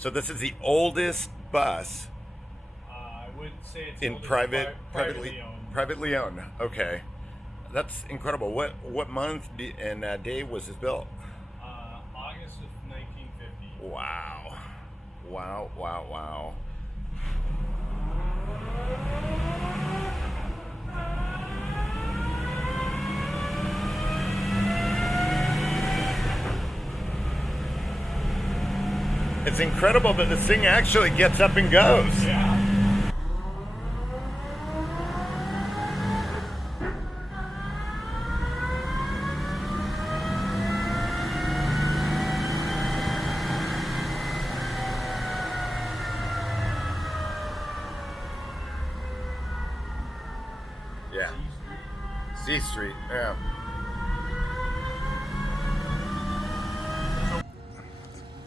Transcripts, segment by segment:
So this is the oldest bus I would say it's in older than privately owned. Okay, that's incredible. What month and day was this built? August of 1950. Wow, wow, wow, wow. It's incredible that this thing actually gets up and goes. Yeah. Yeah. C Street, yeah.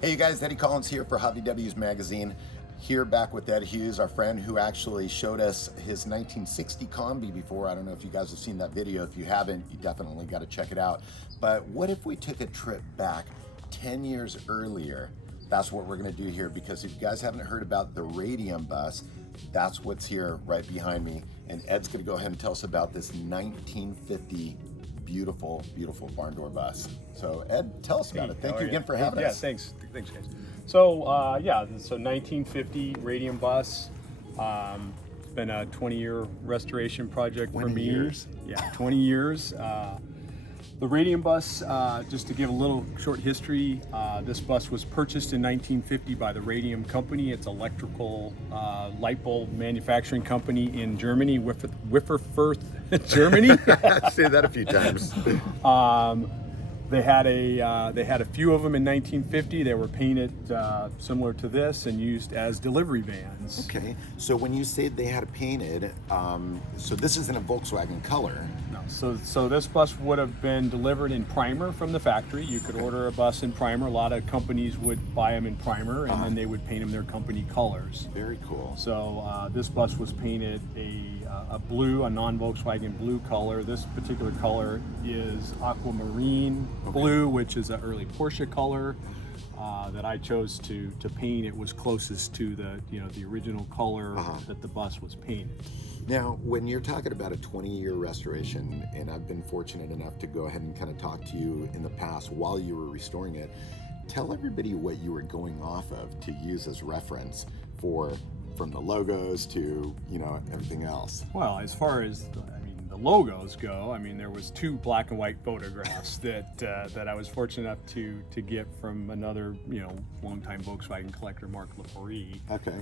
Hey you guys, Eddie Collins here for hotVWs magazine. Here back with Ed Hughes, our friend who actually showed us his 1960 Kombi before. I don't know if you guys have seen that video. If you haven't, you definitely got to check it out. But what if we took a trip back 10 years earlier? That's what we're going to do here, because if you guys haven't heard about the Radium Bus, that's what's here right behind me. And Ed's going to go ahead and tell us about this 1950 beautiful, beautiful barn door bus. So Ed, tell us about it. Thank you again for having us. Yeah, thanks guys. So yeah, so 1950 Radium Bus. It's been a 20-year restoration project for me. 20 years? Yeah, 20 years. The Radium Bus, just to give a little short history, this bus was purchased in 1950 by the Radium Company. It's electrical light bulb manufacturing company in Germany, Wipperfürth, Germany. Say that a few times. They had a few of them in 1950. They were painted similar to this and used as delivery vans. Okay, so when you say they had it painted, so this isn't a Volkswagen color. No, so this bus would have been delivered in primer from the factory. You could order a bus in primer. A lot of companies would buy them in primer, and then they would paint them their company colors. Very cool. So this bus was painted a blue, a non-Volkswagen blue color. This particular color is aquamarine blue, which is an early Porsche color that I chose to paint. It was closest to the original color that the bus was painted. Now, when you're talking about a 20-year restoration, and I've been fortunate enough to go ahead and kind of talk to you in the past while you were restoring it, tell everybody what you were going off of to use as reference from the logos to, everything else. Well, as far as the logos go, there was two black and white photographs that I was fortunate enough to get from another, longtime Volkswagen collector, Mark Lepori. Okay.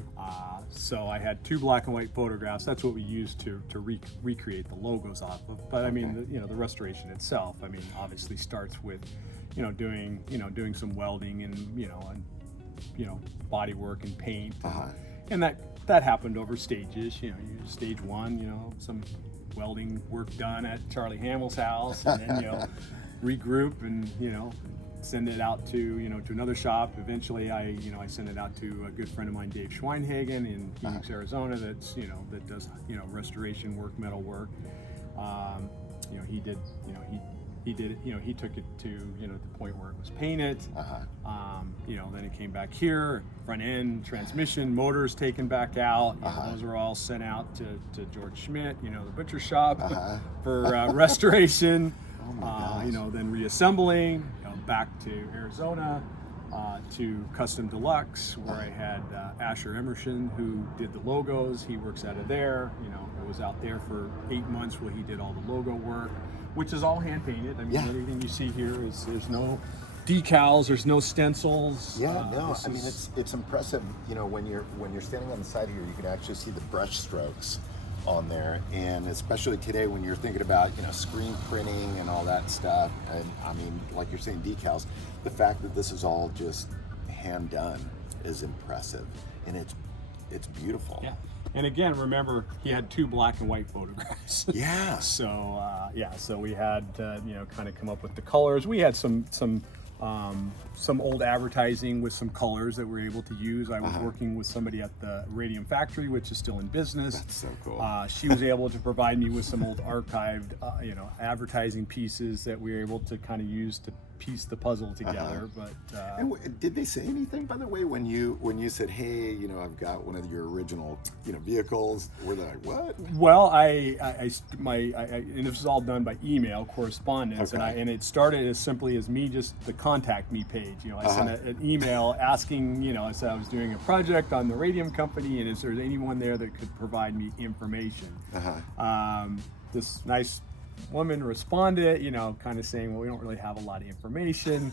So I had two black and white photographs. That's what we used to recreate the logos off of. But the restoration itself, obviously starts with, doing some welding and body work and paint. And that happened over stages. Stage one, some welding work done at Charlie Hamill's house, and then regroup and send it out to to another shop. Eventually, I send it out to a good friend of mine, Dave Schweinhagen in Phoenix, Arizona. That's that does restoration work, metal work. He did it. He took it to the point where it was painted. Then it came back here, front end, transmission, motors taken back out. Those are all sent out to George Schmidt, the butcher shop, for restoration. Oh my gosh. Then reassembling, back to Arizona, to Custom Deluxe, where I had Asher Emerson, who did the logos. He works out of there. I was out there for 8 months where he did all the logo work, which is all hand painted. Everything you see here there's no decals, there's no stencils. It's impressive. When you're standing on the side here, you can actually see the brush strokes on there, and especially today when you're thinking about screen printing and all that stuff, and like you're saying, decals, the fact that this is all just hand done is impressive, and it's beautiful. Yeah. And again, remember, he had two black and white photographs. Yeah. So we had kind of come up with the colors. We had some old advertising with some colors that we were able to use. I was working with somebody at the Radium Factory, which is still in business. That's so cool. She was able to provide me with some old archived, advertising pieces that we were able to kind of use to piece the puzzle together. But And did they say anything, by the way, when you said, hey, you know, I've got one of your original, you know, vehicles? Were they like, what? well, and this was all done by email correspondence, Okay. and it started as simply as me, just the contact me page. You know, I sent an email asking, you know, I said I was doing a project on the Radium company, and is there anyone there that could provide me information? This nice woman responded, you know, kind of saying, well, we don't really have a lot of information.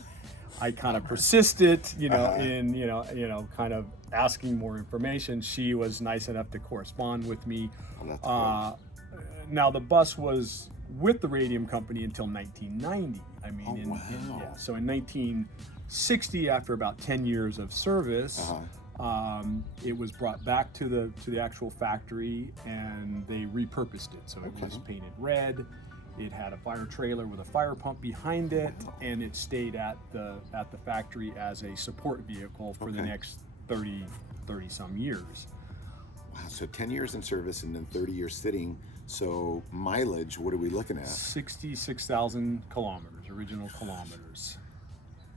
I kind of persisted, you know, in, you know, kind of asking more information. She was nice enough to correspond with me. Oh, that's cool. Now the bus was with the Radium company until 1990. I mean, wow. so in 1960, after about 10 years of service, it was brought back to the actual factory, and they repurposed it. So it was painted red. It had a fire trailer with a fire pump behind it, and it stayed at the factory as a support vehicle for the next 30 some years. Wow, so 10 years in service and then 30 years sitting. So mileage, what are we looking at? 66,000 kilometers, original kilometers.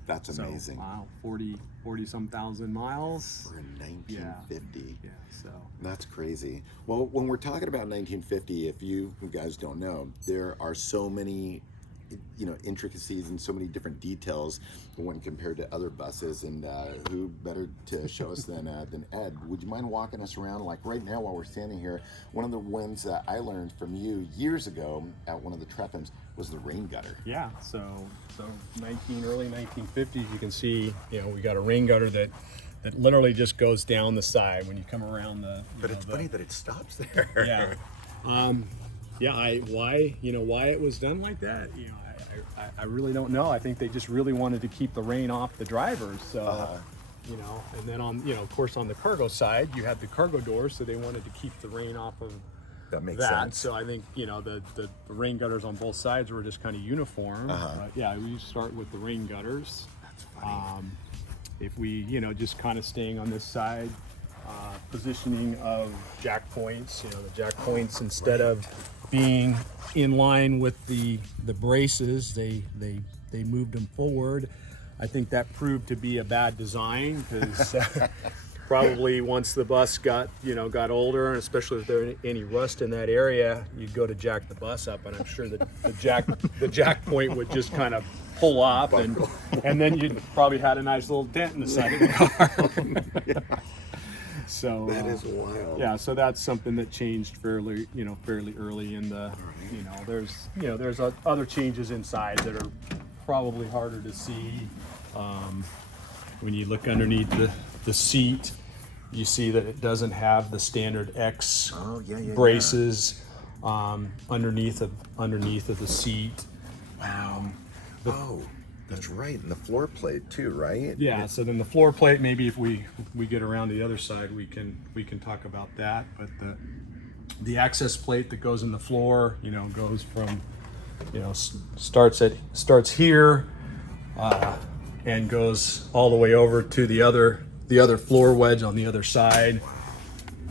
That's amazing. So, wow, 40 some thousand miles. For 1950. Yeah, so. That's crazy. Well, when we're talking about 1950, if you guys don't know, there are so many, you know, intricacies and so many different details when compared to other buses. And who better to show us than Ed? Would you mind walking us around? Like right now, while we're standing here, one of the ones that I learned from you years ago at one of the Treffens was the rain gutter. Yeah, so early 1950s, you can see, you know, we got a rain gutter that literally just goes down the side when you come around the. But it's funny that it stops there. Yeah. Why it was done like that, you know, I really don't know. I think they just really wanted to keep the rain off the drivers. So, you know, and then on, you know, of course, on the cargo side, you had the cargo doors, so they wanted to keep the rain off of That makes that. sense. So I think, you know, the rain gutters on both sides were just kind of uniform. Yeah, we start with the rain gutters. That's funny. If we, you know, just kind of staying on this side, positioning of jack points, you know, the jack points, instead of being in line with the braces, they moved them forward. I think that proved to be a bad design, because probably once the bus got older, and especially if there any rust in that area, you'd go to jack the bus up, and I'm sure that the jack point would just kind of pull off, and then you'd probably had a nice little dent in the side of the car. So That is wild. Yeah, so that's something that changed fairly early in the. There's other changes inside that are probably harder to see. When you look underneath the seat, you see that it doesn't have the standard X braces underneath of the seat. Wow. That's right. And the floor plate too, right? Yeah. So then the floor plate, maybe if we get around the other side, we can talk about that. But the access plate that goes in the floor, you know, goes from, you know, starts here and goes all the way over to the other floor wedge on the other side.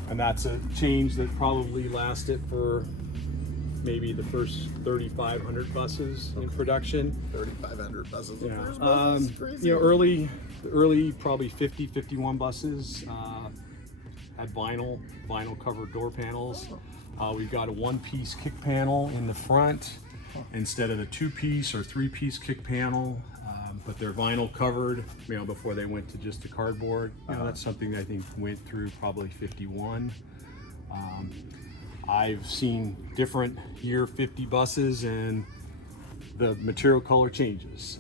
And that's a change that probably lasted for maybe the first 3,500 buses in production. 3,500 buses. Yeah. The first bus is crazy. You know, early probably 51 buses had vinyl covered door panels. We've got a one-piece kick panel in the front instead of the two-piece or three-piece kick panel. But they're vinyl covered, you know, before they went to just a cardboard. You know, that's something that I think went through probably 51. I've seen different year 50 buses, and the material color changes.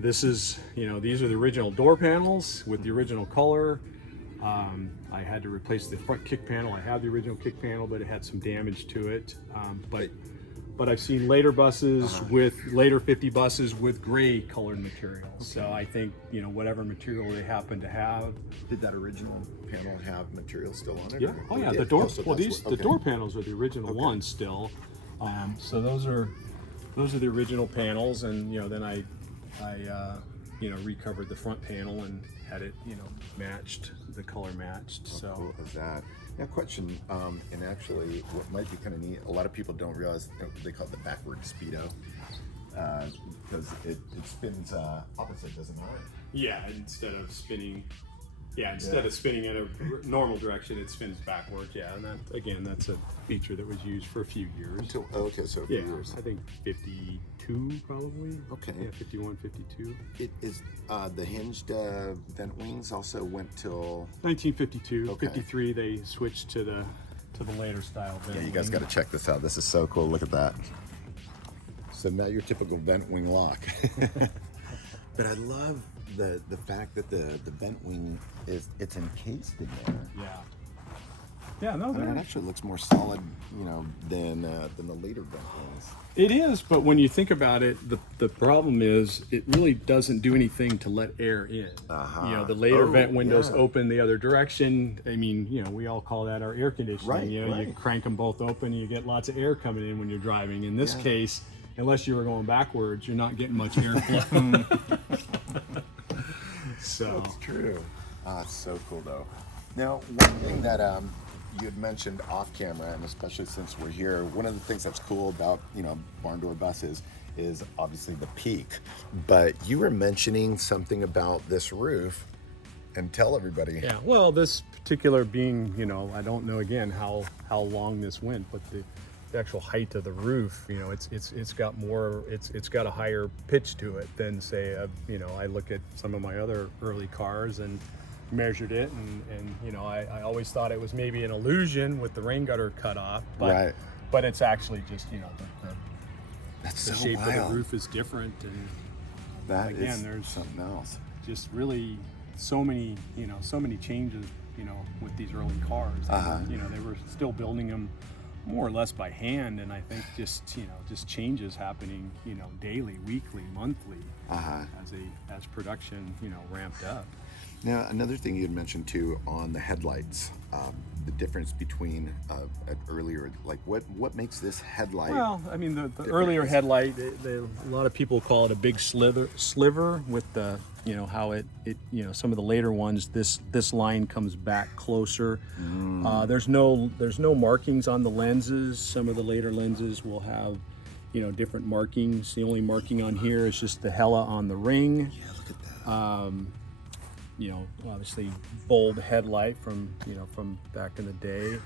This is, you know, these are the original door panels with the original color. I had to replace the front kick panel. I have the original kick panel, but it had some damage to it. But I've seen later buses with later 50 buses with gray colored materials. So I think, you know, whatever material they happen to have. Did that original panel have material still on it? Yeah. Oh yeah. The door. The door panels are the original ones still. So those are the original panels, and you know, then I recovered the front panel and had it, you know, matched, the color matched. How So cool is that? Now, question, and actually, what might be kind of neat, a lot of people don't realize they call it the backward speedo. because it spins opposite, doesn't it? Yeah, instead of spinning in a normal direction, it spins backwards. Yeah, and that, again, that's a feature that was used for a few years. Okay, so a few years. I think 52 probably. Okay. Yeah, 51, 52. It is the hinged vent wings also went till 1952. Okay. 53 they switched to the later style vent. Yeah, you guys got to check this out. This is so cool. Look at that. So not your typical vent wing lock. But I love the fact that the vent wing it's encased in there. Yeah. Yeah, no, I mean, it actually looks more solid, you know, than the later vent wings. it is, but when you think about it, the problem is it really doesn't do anything to let air in. You know, the later vent windows open the other direction. I mean, you know, we all call that our air conditioning. Right, you know, you crank them both open, you get lots of air coming in when you're driving. In this case, unless you were going backwards, you're not getting much airflow. So That's true. It's so cool though. Now, one thing that you had mentioned off camera, and especially since we're here, one of the things that's cool about, you know, barn door buses is obviously the peak. But you were mentioning something about this roof, and tell everybody. yeah, well, this particular being, you know, I don't know again how long this went, but the actual height of the roof, you know, it's got more, it's got a higher pitch to it than say, you know, I look at some of my other early cars and measured it, and you know, I always thought it was maybe an illusion with the rain gutter cut off, but but it's actually just, you know, the so shape wild. of the roof is different, and That again, is there's something else. just really so many, you know, so many changes, you know, with these early cars. You know, they were still building them more or less by hand, and I think just, you know, just changes happening, you know, daily, weekly, monthly, as production, you know, ramped up. Now, another thing you had mentioned too on the headlights, the difference between an earlier, like what makes this headlight? Well, I mean, the earlier headlight, a lot of people call it a big sliver with the, you know, how it you know, some of the later ones, this line comes back closer. There's no markings on the lenses. Some of the later lenses will have, you know, different markings. The only marking on here is just the hella on the ring. Yeah, look at that. You know, obviously bold headlight from, you know, from back in the day.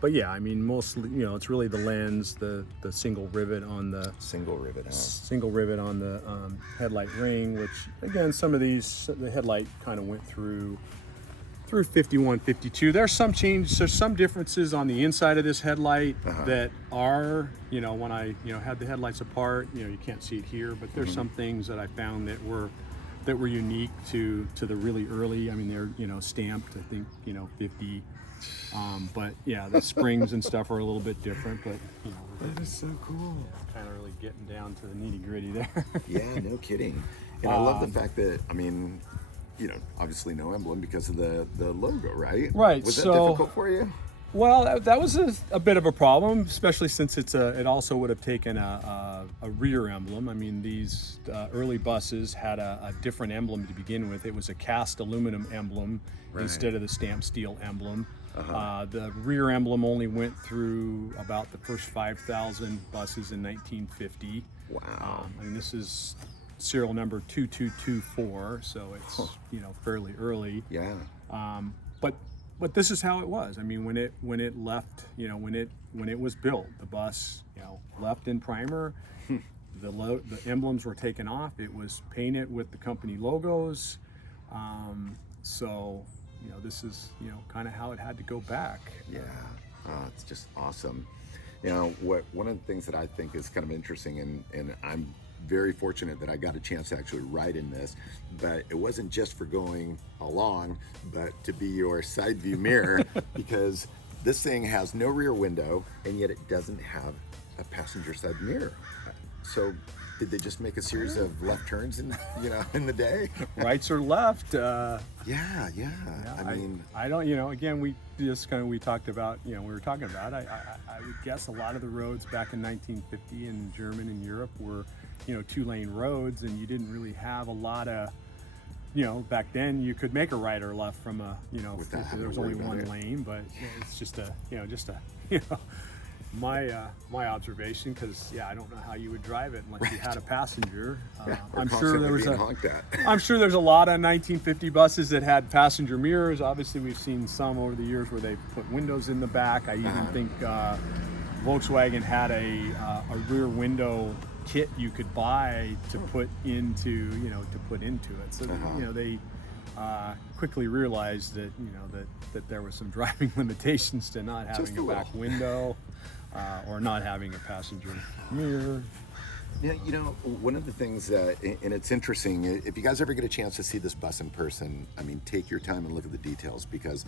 But yeah, I mean, mostly, you know, it's really the lens, the single rivet on the headlight ring, which again, some of these, the headlight kind of went through 51, 52. There's some change, there's some differences on the inside of this headlight that are, you know, when I, you know, had the headlights apart, you know, you can't see it here, but there's some things that I found that were unique to the really early. I mean, they're, you know, stamped, I think, you know, 50. But yeah, the springs and stuff are a little bit different, but you know, That is so cool. kind of really getting down to the nitty gritty there. Yeah, no kidding. And I love the fact that, I mean, you know, obviously no emblem because of the logo, right? Right. Was that so difficult for you? Well, that was a bit of a problem, especially since it also would have taken a rear emblem. I mean, these early buses had a different emblem to begin with. It was a cast aluminum emblem instead of the stamped steel emblem. The rear emblem only went through about the first 5,000 buses in 1950. Wow. I mean, this is serial number 2224, so it's you know, fairly early. Yeah. But this is how it was. I mean, when it left, you know, when it was built, the bus, you know, left in primer, the emblems were taken off. It was painted with the company logos. So, you know, this is, you know, kind of how it had to go back. Yeah. It's just awesome. You know, one of the things that I think is kind of interesting, and I'm very fortunate that I got a chance to actually ride in this, but it wasn't just for going along, but to be your side view mirror, because this thing has no rear window, and yet it doesn't have a passenger side mirror. So did they just make a series of left turns in, you know, in the day? Rights or left? Yeah. I mean, I don't, you know, again, we talked about, you know, we were talking about, I would guess a lot of the roads back in 1950 in Germany and Europe were, you know, 2-lane roads, and you didn't really have a lot of, you know, back then you could make a right or left from a, you know, there was only one lane, but it's just a, you know, my observation, because I don't know how you would drive it unless you had a passenger. Or I'm sure there was constantly being honked at. I'm sure there's a lot of 1950 buses that had passenger mirrors. Obviously, we've seen some over the years where they put windows in the back. I even think Volkswagen had a rear window kit you could buy to put into it. So they quickly realized that that there was some driving limitations to not having a back window or not having a passenger mirror. Yeah, one of the things, and it's interesting, if you guys ever get a chance to see this bus in person, I mean, take your time and look at the details, because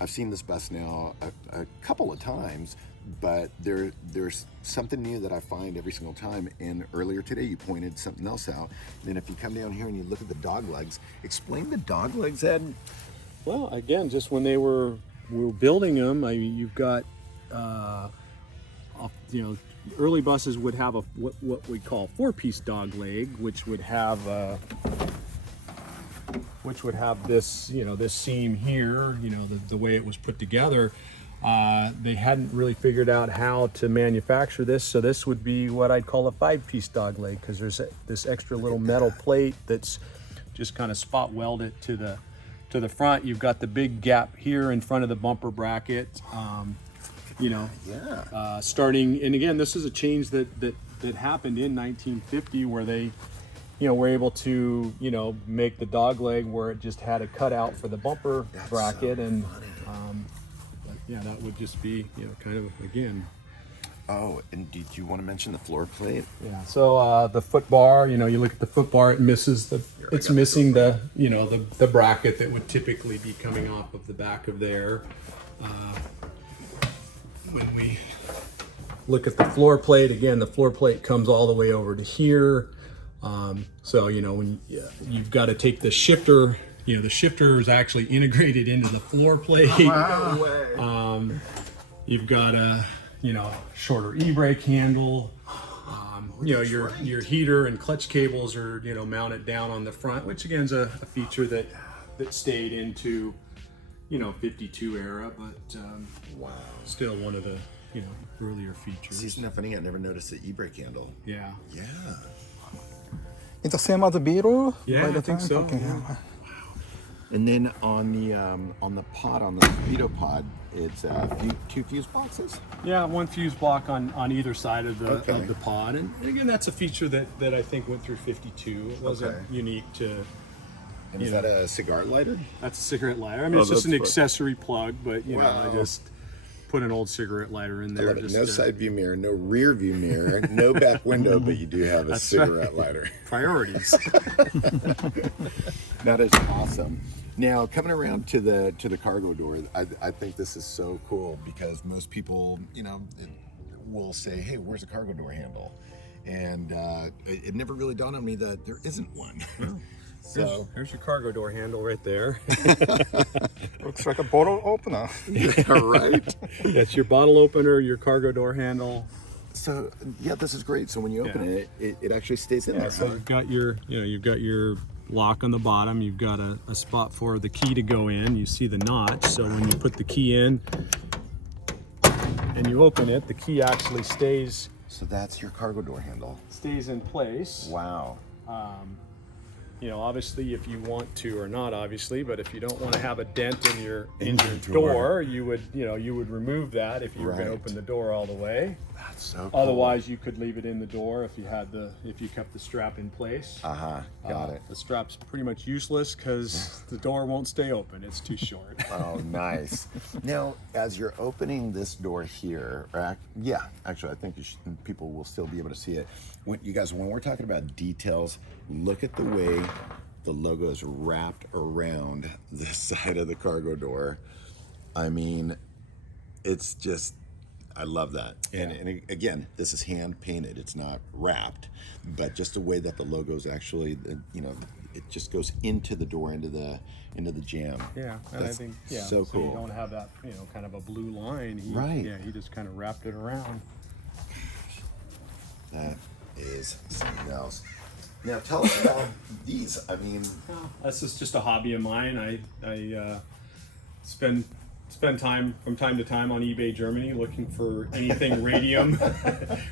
I've seen this bus now a couple of times, but there's something new that I find every single time. And earlier today, you pointed something else out. And if you come down here and you look at the dog legs, explain the dog legs, Ed. Well, again, just when we were building them, I mean, you've got, early buses would have what we call 4-piece dog leg, which would have this, this seam here, the way it was put together. They hadn't really figured out how to manufacture this, so this would be what I'd call a 5-piece dog leg, because there's this extra little metal plate that's just kind of spot welded to the front. You've got the big gap here in front of the bumper bracket. Starting, and again, this is a change that happened in 1950, where they were able to make the dog leg where it just had a cutout for the bumper bracket. So and that would just be kind of, again. Oh, and did you want to mention the floor plate? Yeah. So the foot bar, you look at the foot bar, it's missing the bracket that would typically be coming off of the back of there. When we look at the floor plate, again, the floor plate comes all the way over to here. So when you've got to take the shifter, the shifter is actually integrated into the floor plate. Wow. You've got a shorter e-brake handle. Your heater and clutch cables are mounted down on the front, which again is a feature that stayed into 52 era, but wow, still one of the earlier features. Isn't that funny? I never noticed the e-brake handle. Yeah. Yeah. It's the same as the Beetle? Yeah, I think so. Okay. Yeah. And then on the pod, on the Speedo pod, it's 2 fuse boxes. Yeah, 1 fuse block on either side of the pod, and again, that's a feature that I think went through 52. It wasn't unique to. And is that a cigar lighter? That's a cigarette lighter. I mean, it's just an accessory plug, but I just put an old cigarette lighter in there. I love it. No side view mirror, no rear view mirror, no back window, but you do have a cigarette lighter. Priorities. That is awesome. Now, coming around to the cargo door, I think this is so cool, because most people, will say, "Hey, where's the cargo door handle?" And it never really dawned on me that there isn't one. So there's your cargo door handle right there. Looks like a bottle opener. Yeah, right. That's your bottle opener, your cargo door handle. So yeah, this is great. So when you open it, it actually stays in there. So you've got your lock on the bottom. You've got a spot for the key to go in. You see the notch. So when you put the key in and you open it, the key actually stays. So that's your cargo door handle. Stays in place. Wow. Obviously, if you want to, or not obviously, but if you don't want to have a dent in your door, you would remove that if you were going to open the door all the way. That's so cool. Otherwise, you could leave it in the door if you kept the strap in place. Got it. The strap's pretty much useless because the door won't stay open. It's too short. Oh, nice. Now, as you're opening this door here, actually, I think people will still be able to see it. When we're talking about details, look at the way the logo is wrapped around the side of the cargo door. I mean, it's just, I love that. Yeah. And again, this is hand painted. It's not wrapped, but just the way that the logo is actually, it just goes into the door, into the jamb. Yeah, and that's I think so cool. You don't have that, kind of a blue line. He just kind of wrapped it around. That is something else. Now tell us about these. I mean, this is just a hobby of mine. I spend spend time from time to time on eBay Germany looking for anything radium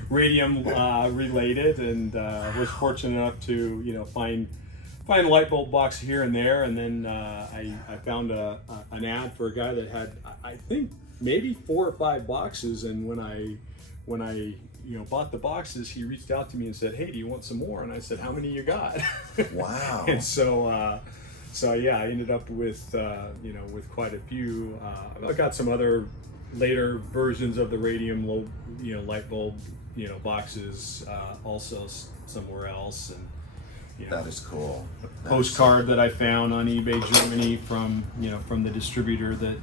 related, and was fortunate enough to find a light bulb box here and there, and then I found an ad for a guy that had, I think, maybe 4 or 5 boxes, and when I bought the boxes, he reached out to me and said, "Hey, do you want some more?" And I said, "How many you got?" Wow. And so yeah, I ended up with with quite a few. I got some other later versions of the radium light bulb boxes also somewhere else, and that is cool. Postcard that I found on eBay Germany from the distributor that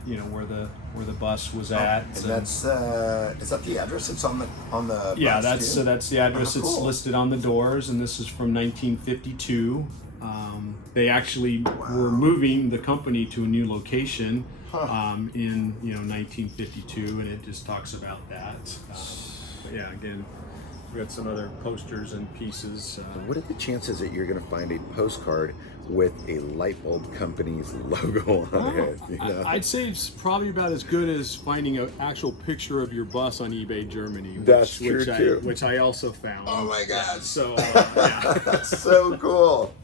where the bus was at. And that's is that the address? It's on the yeah, bus too? that's the address. Oh, cool. It's listed on the doors, and this is from 1952. They actually were moving the company to a new location in 1952, and it just talks about that. But yeah, again, we got some other posters and pieces. What are the chances that you're going to find a postcard with a light bulb company's logo on it? I'd say it's probably about as good as finding an actual picture of your bus on eBay Germany. That's true too. Which I also found. Oh my God! So yeah. That's so cool.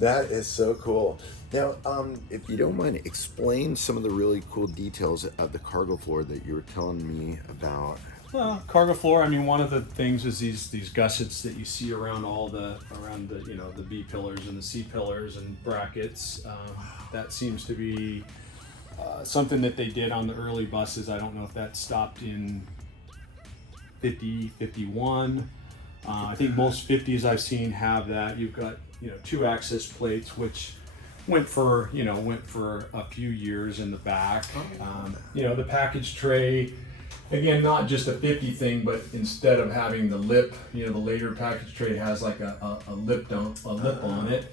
That is so cool. Now, if you don't mind, explain some of the really cool details of the cargo floor that you were telling me about. Well, cargo floor. I mean, one of the things is these gussets that you see around the the B pillars and the C pillars and brackets. That seems to be something that they did on the early buses. I don't know if that stopped in 50, 51. I think most 50s I've seen have that. You've got 2 access plates, which went for a few years in the back. The package tray. Again, not just a 50 thing, but instead of having the lip, the later package tray has like a lip on it.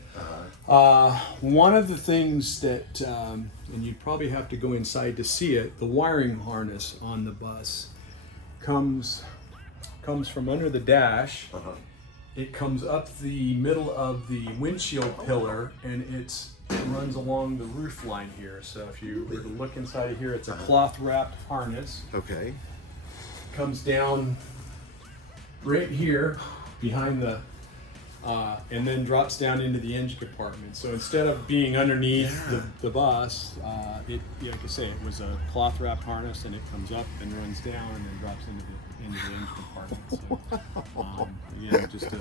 One of the things that, and you'd probably have to go inside to see it, the wiring harness on the bus comes from under the dash. It comes up the middle of the windshield pillar, and it runs along the roof line here. So if you were to look inside of here, it's a cloth wrapped harness. Okay. Comes down right here behind the and then drops down into the engine compartment. So instead of being underneath the bus, like I say, it was a cloth wrapped harness, and it comes up and runs down and then drops into the engine compartment. So just a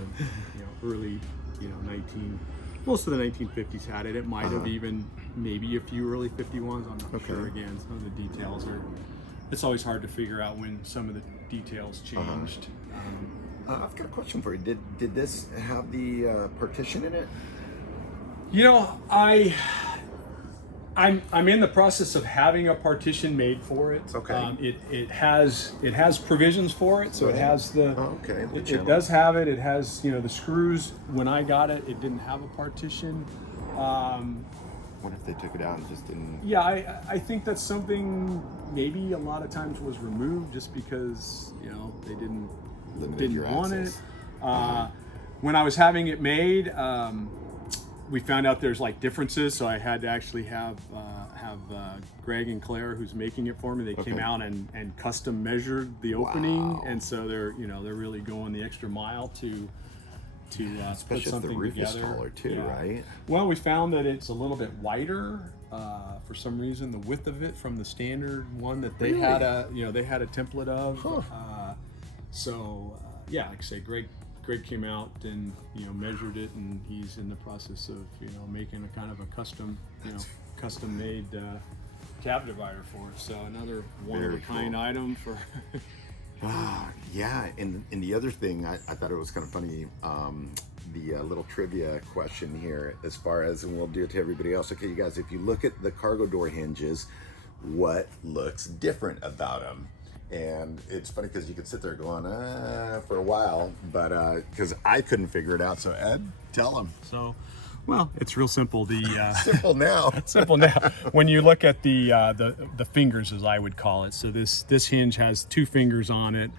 early 19. Most of the 1950s had it. It might have even maybe a few early 51s. I'm not sure. Again, some of the details are. It's always hard to figure out when some of the details changed. I've got a question for you. Did this have the partition in it? I'm in the process of having a partition made for it. Okay. It has provisions for it, so it has the. Okay. It does have it. It has the screws. When I got it, it didn't have a partition. What if they took it out and just didn't? Yeah, I think that's something maybe a lot of times was removed just because they didn't want it. When I was having it made, we found out there's like differences, so I had to actually have Greg and Claire, who's making it for me. They came out and custom measured the opening, and so they're really going the extra mile to put something if the roof together. is taller too, right? Well, we found that it's a little bit wider. For some reason, the width of it from the standard one that they had a template of. Like I say, Greg came out and measured it, and he's in the process of making a kind of a custom made cab divider for it. So another one of a kind item for. Yeah, and the other thing, I thought it was kind of funny, the little trivia question here, as far as, and we'll do it to everybody else. Okay, you guys, if you look at the cargo door hinges, what looks different about them? And it's funny because you could sit there going, for a while, but because I couldn't figure it out. So Ed, tell them. So, well, it's real simple. Simple now. Simple now. When you look at the fingers, as I would call it, so this hinge has 2 fingers on it.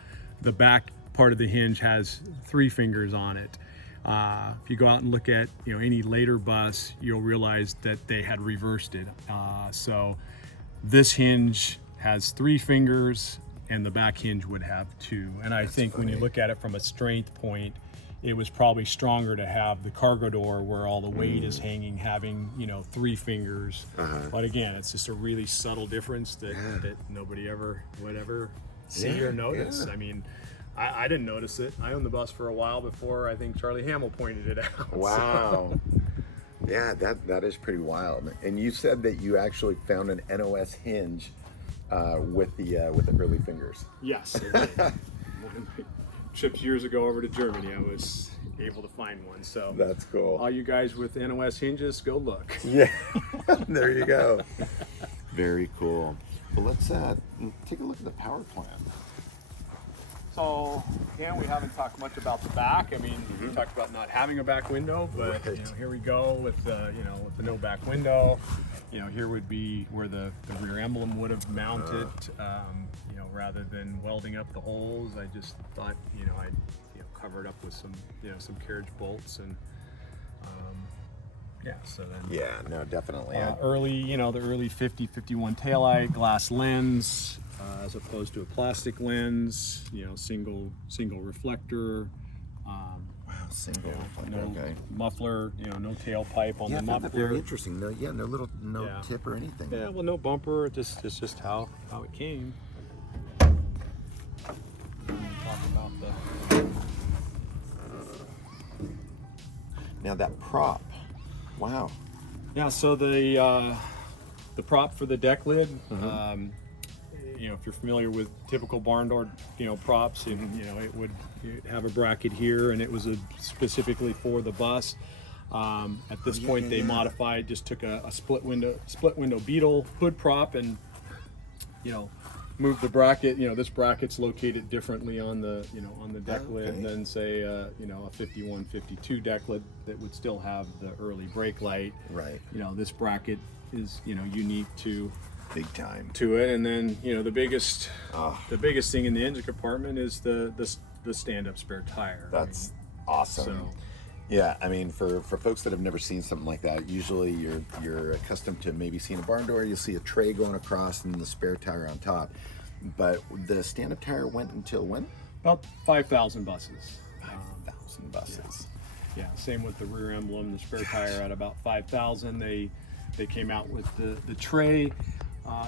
The back part of the hinge has 3 fingers on it. If you go out and look at any later bus, you'll realize that they had reversed it. So This hinge has 3 fingers and the back hinge would have 2. And I think when you look at it from a strength point, it was probably stronger to have the cargo door where all the weight is hanging, having, you know, 3 fingers. But again, it's just a really subtle difference that, that nobody ever would ever see or notice. I mean, I didn't notice it. I owned the bus for a while before I think Charlie Hamill pointed it out. Wow. Yeah, that is pretty wild. And you said that you actually found an NOS hinge with the early fingers. Yes, I did. One of my trips years ago over to Germany, I was able to find one. So that's cool. All you guys with NOS hinges, go look. Yeah, there you go. Very cool. Well, let's take a look at the power plant. So, again, we haven't talked much about the back. I mean, we talked about not having a back window, but you know, here we go with the, you know, with the no back window. You know, here would be where the rear emblem would have mounted. You know, rather than welding up the holes, I just thought, you know, I'd cover it up with some, you know, some carriage bolts and. Yeah, so then. Yeah, no, definitely. Early, you know, the early 50, 51 taillight, glass lens. As opposed to a plastic lens, you know, single reflector. Wow, single reflector. No okay. muffler, you know, no tailpipe on Yeah, the I found that very muffler. interesting. No, yeah, no little tip or anything. Yeah, well, no bumper. It's just how it came. Talk about the. Now that prop. Wow. Yeah, so the prop for the deck lid. You know, if you're familiar with typical barn door, you know, props, you know, it would have a bracket here, and it was specifically for the bus. At this point, they modified, just took a split window Beetle hood prop, and you know, moved the bracket. You know, this bracket's located differently on the, you know, on the deck lid than say, you know, a 51, 52 deck lid that would still have the early brake light. Right. You know, this bracket is, you know, unique to. Big time. To it, and then, you know, the biggest thing in the engine compartment is the stand-up spare tire. That's awesome. So, yeah, I mean, for folks that have never seen something like that, usually you're accustomed to maybe seeing a barn door, you'll see a tray going across and the spare tire on top. But the stand-up tire went until when? about 5,000 buses. 5,000 buses. Yeah, same with the rear emblem, the spare tire at about 5,000. They came out with the tray.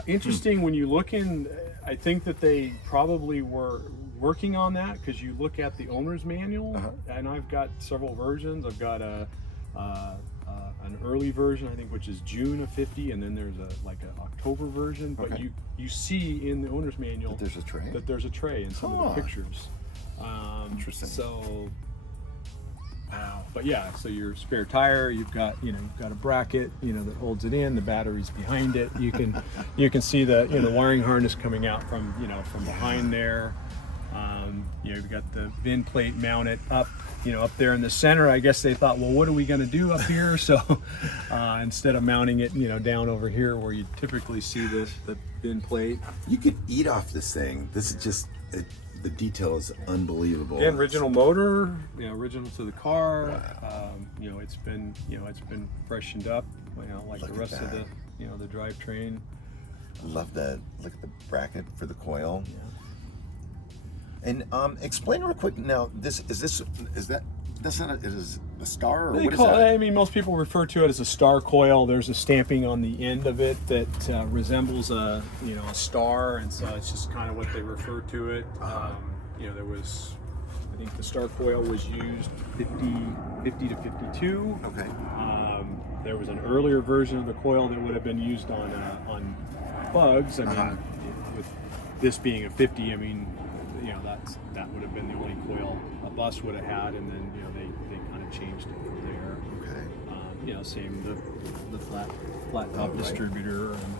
Interesting when you look in, I think that they probably were working on that, because you look at the owner's manual, and I've got several versions. I've got an early version, I think, which is June of 50, and then there's like an October version. But you see in the owner's manual That there's a tray? That there's a tray in some of the pictures. Interesting. So. Wow. But yeah, so your spare tire, you've got a bracket, you know, that holds it in. The battery's behind it. You can see the, you know, the wiring harness coming out from, you know, from behind there. You know, you've got the VIN plate mounted up, you know, up there in the center. I guess they thought, well, what are we going to do up here? So instead of mounting it, you know, down over here where you typically see the VIN plate. You could eat off this thing. This is just the detail is unbelievable. Yeah, original motor, you know, original to the car. You know, it's been freshened up, you know, like the rest of the, you know, the drivetrain. Love the look at the bracket for the coil. Yeah. And explain real quick. Now, that's not it is a star, or They what is call that? I mean, most people refer to it as a star coil. There's a stamping on the end of it that resembles a star, and so it's just kind of what they refer to it. You know, there was, I think the star coil was used 50 to 52. Okay. There was an earlier version of the coil that would have been used on bugs. I mean, with this being a 50, I mean, you know, that would have been the only coil a bus would have had, and then, you know, they kind of changed it from there. Okay. You know, same the flat top distributor, and,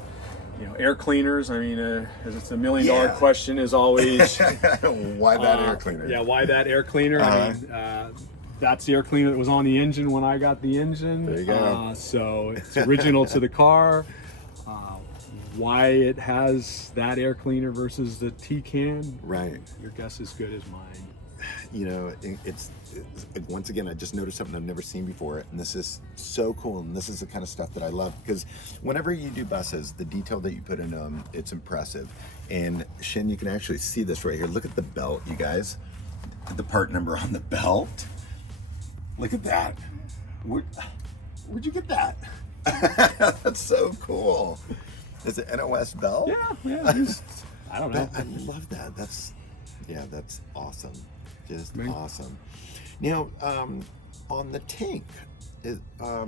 you know, air cleaners. I mean, as it's $1 million question is always Why that air cleaner? Yeah, why that air cleaner? I mean, that's the air cleaner that was on the engine when I got the engine. There you go. So it's original to the car. why it has that air cleaner versus the T-can, Right. your guess is good as mine. You know, it's once again, I just noticed something I've never seen before, and this is so cool, and this is the kind of stuff that I love, because whenever you do buses, the detail that you put in them, it's impressive. And Shin, you can actually see this right here. Look at the belt, you guys. The part number on the belt. Look at that. Where'd you get that? That's so cool. Is it NOS belt? Yeah. I don't know. I love that. That's awesome. Just awesome. Now, on the tank, I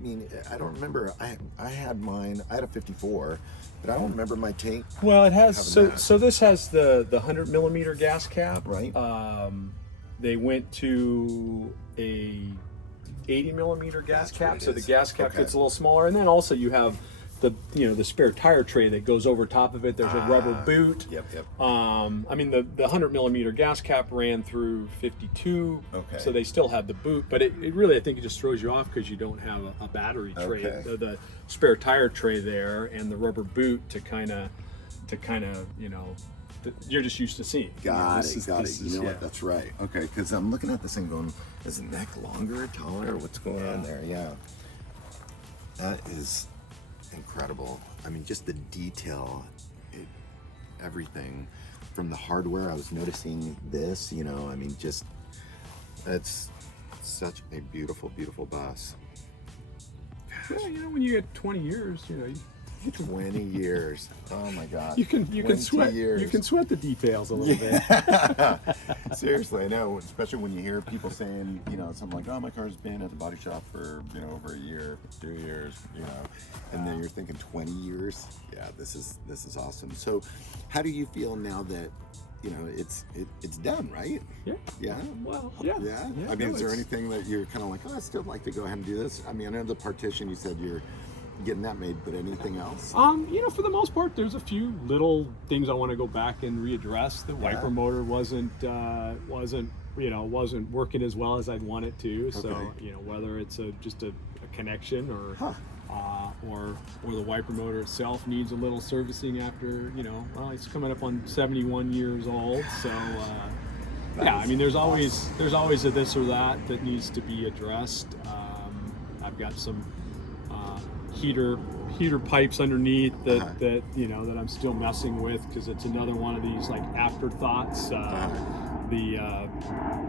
mean, I don't remember. I had mine. I had a 54, but I don't remember my tank. Well, it has. having that. So this has the 100 millimeter gas cap. Right. They went to a 80 millimeter gas That's what cap, it so the is. gas cap Okay. gets a little smaller, and then also you have the spare tire tray that goes over top of it. There's a rubber boot. Yep. I mean, the 100 millimeter gas cap ran through 52, Okay. so they still have the boot, but it really, I think it just throws you off because you don't have a battery tray, Okay. the spare tire tray there, and the rubber boot to kind of, you know, you're just used to seeing. Got This it. is- You know yeah. what? That's right. Okay, because I'm looking at this thing going, is the neck longer, taller? What's going on there? Yeah. That is incredible. I mean, just the detail, everything from the hardware. I was noticing this, you know, I mean, just, it's such a beautiful, beautiful bus. Well, you know, when you get 20 years, you know, 20 years. Oh my God. you can 20 sweat years. you can sweat the details a little bit. Seriously, I know, especially when you hear people saying, you know, something like, oh, my car's been at the body shop for, you know, over a year, 2 years, you know, and then you're thinking 20 years. Yeah, this is awesome. So how do you feel now that, you know, it's done, right? Yeah. Yeah. Well, yeah. Yeah. Yeah, I mean, no, is there it's- anything that you're kind of like, oh, I'd still like to go ahead and do this? I mean, I know the partition, you said you're getting that made, but anything else? You know, for the most part, there's a few little things I want to go back and readdress. The wiper motor wasn't working as well as I'd want it to. So, Okay. you know, whether it's just a connection or the wiper motor itself needs a little servicing after, you know, well, it's coming up on 71 years old. So, yeah, I mean, there's always a this or that needs to be addressed. I've got some heater pipes underneath that you know that I'm still messing with because it's another one of these like afterthoughts.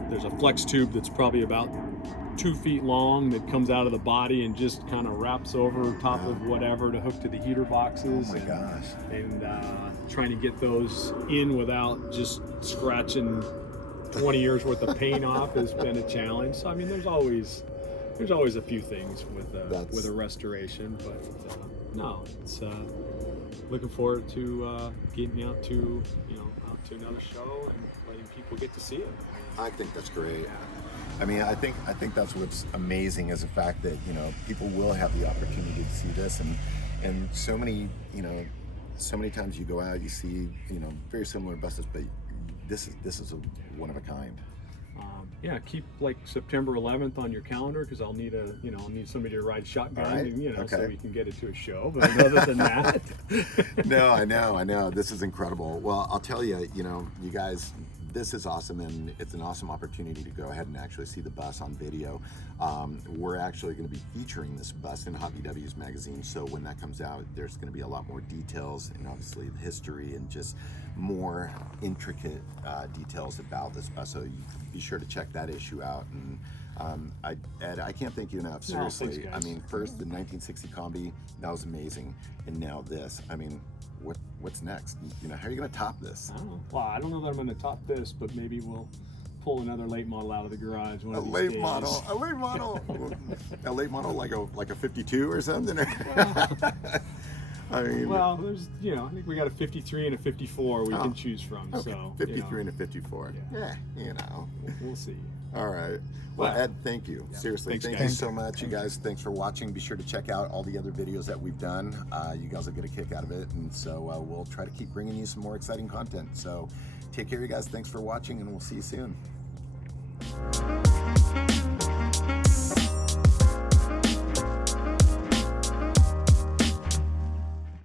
There's a flex tube that's probably about 2 feet long that comes out of the body and just kind of wraps over top of whatever to hook to the heater boxes. Oh my gosh. And trying to get those in without just scratching 20 years worth of paint off has been a challenge. So I mean, there's always a few things with a restoration, but no, it's looking forward to getting out to another show and letting people get to see it. I think that's great. I mean, I think that's what's amazing is the fact that, you know, people will have the opportunity to see this, and so many times you go out, you see, you know, very similar buses, but this is a one of a kind. Yeah, keep like September 11th on your calendar because I'll need somebody to ride shotgun, All right. and, you know, so Okay. we can get it to a show. But other than that, No, I know. This is incredible. Well, I'll tell you, you know, you guys, this is awesome, and it's an awesome opportunity to go ahead and actually see the bus on video. We're actually going to be featuring this bus in hotVWs magazine, so when that comes out, there's going to be a lot more details, and obviously the history and just more intricate details about this bus. So you be sure to check that issue out. And Ed, I can't thank you enough. Seriously, thanks, guys. I mean, first the 1960 Kombi, that was amazing, and now this. I mean, what's next? You know, how are you going to top this? I don't know. Well, I don't know that I'm going to top this, but maybe we'll pull another late model out of the garage. One A of these late days. model, a late model, like a 52 or something. I mean, Well, there's, you know, I think we got a 53 and a 54 we can choose from. okay, So 53 and a 54. Yeah, you know. we'll see. All right. Well, Ed, thank you. Seriously, Thanks, thank guys. you so much. You guys, thanks for watching. Be sure to check out all the other videos that we've done. You guys will get a kick out of it. And so we'll try to keep bringing you some more exciting content. So take care, you guys. Thanks for watching, and we'll see you soon.